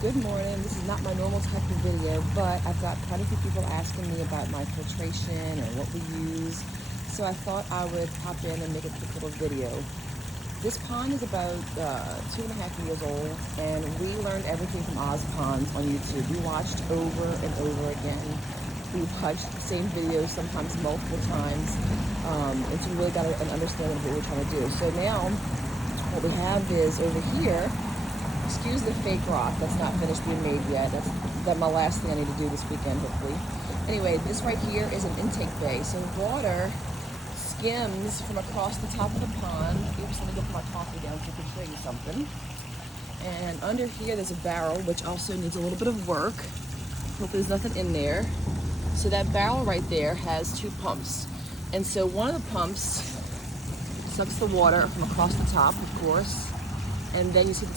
Good morning. This is not my normal type of video, but I've got quite a few people asking me about my filtration or what we use. So I thought I would pop in and make a quick little video. This pond is about 2.5 years old, and we learned everything from Oz Ponds on YouTube. We watched over and over again. We watched the same videos, sometimes multiple times, and so we really got an understanding of what we're trying to do. So now, what we have is over here, excuse the fake rock that's not finished being made yet. That's my last thing I need to do this weekend, hopefully. Anyway, this right here is an intake bay. So the water skims from across the top of the pond. Oops, let me get my coffee down so I can show you something. And under here there's a barrel, which also needs a little bit of work. Hopefully there's nothing in there. So that barrel right there has two pumps. And so one of the pumps sucks the water from across the top, of course. And then you see the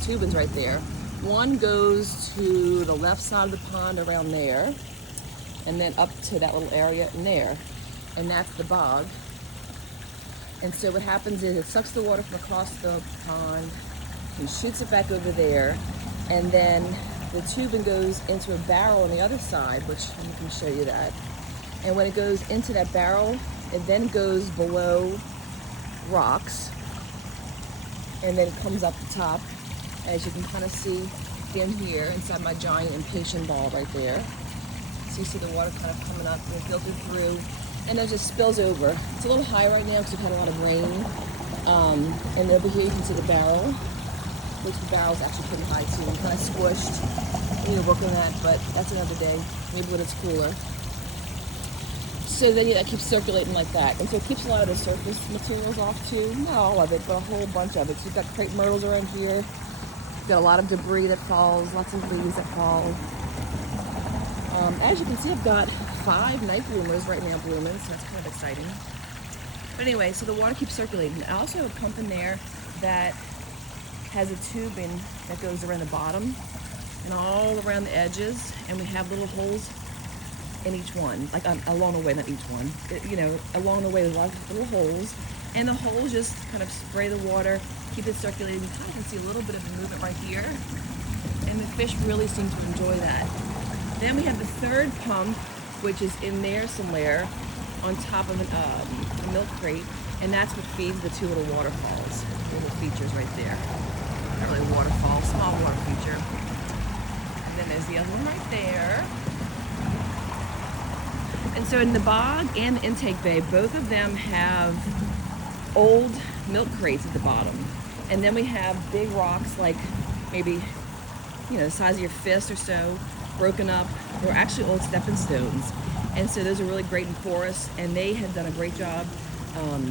tubings right there. One goes to the left side of the pond around there, and then up to that little area in there, and that's the bog. And so what happens is it sucks the water from across the pond and shoots it back over there, and then the tubing goes into a barrel on the other side, which I can show you that. And when it goes into that barrel, it then goes below rocks, and then it comes up the top, as you can kind of see in here inside my giant impatient ball right there. So you see the water kind of coming up and filtered through, and then it just spills over. It's a little high right now because we've had a lot of rain. And over here you can see the barrel, which the barrel's actually pretty high too. I'm kind of squished. I need to work on that, but that's another day, maybe when it's cooler. So then that keeps circulating like that. And so it keeps a lot of the surface materials off too. Not all of it, but a whole bunch of it. So you've got crepe myrtles around here. You've got a lot of debris that falls, lots of leaves that fall. As you can see, I've got 5 night bloomers right now blooming, so that's kind of exciting. But anyway, so the water keeps circulating. I also have a pump in there that has a tubing that goes around the bottom and all around the edges, and we have little holes in each one, like along the way, not each one, along the way there's a lot of little holes, and the holes just kind of spray the water, keep it circulating. You kind of can see a little bit of the movement right here, and the fish really seem to enjoy that. Then we have the third pump, which is in there somewhere on top of a milk crate, and that's what feeds the 2 little waterfalls, little features right there. Not really waterfall, small water feature. And then there's the other one right there. And so in the bog and the intake bay, both of them have old milk crates at the bottom. And then we have big rocks, like maybe, the size of your fist or so, broken up. They're actually old stepping stones. And so those are really great and porous, and they have done a great job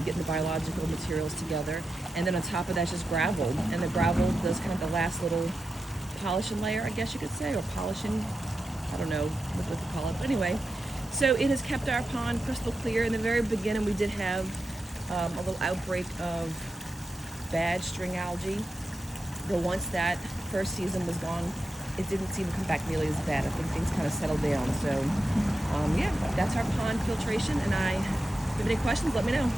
getting the biological materials together. And then on top of that's just gravel. And the gravel does kind of the last little polishing layer, I guess you could say, or polishing, I don't know what to call it. But anyway, so it has kept our pond crystal clear. In the very beginning, we did have a little outbreak of bad string algae. But once that first season was gone, it didn't seem to come back nearly as bad. I think things kind of settled down. So, yeah, that's our pond filtration. And if you have any questions, let me know.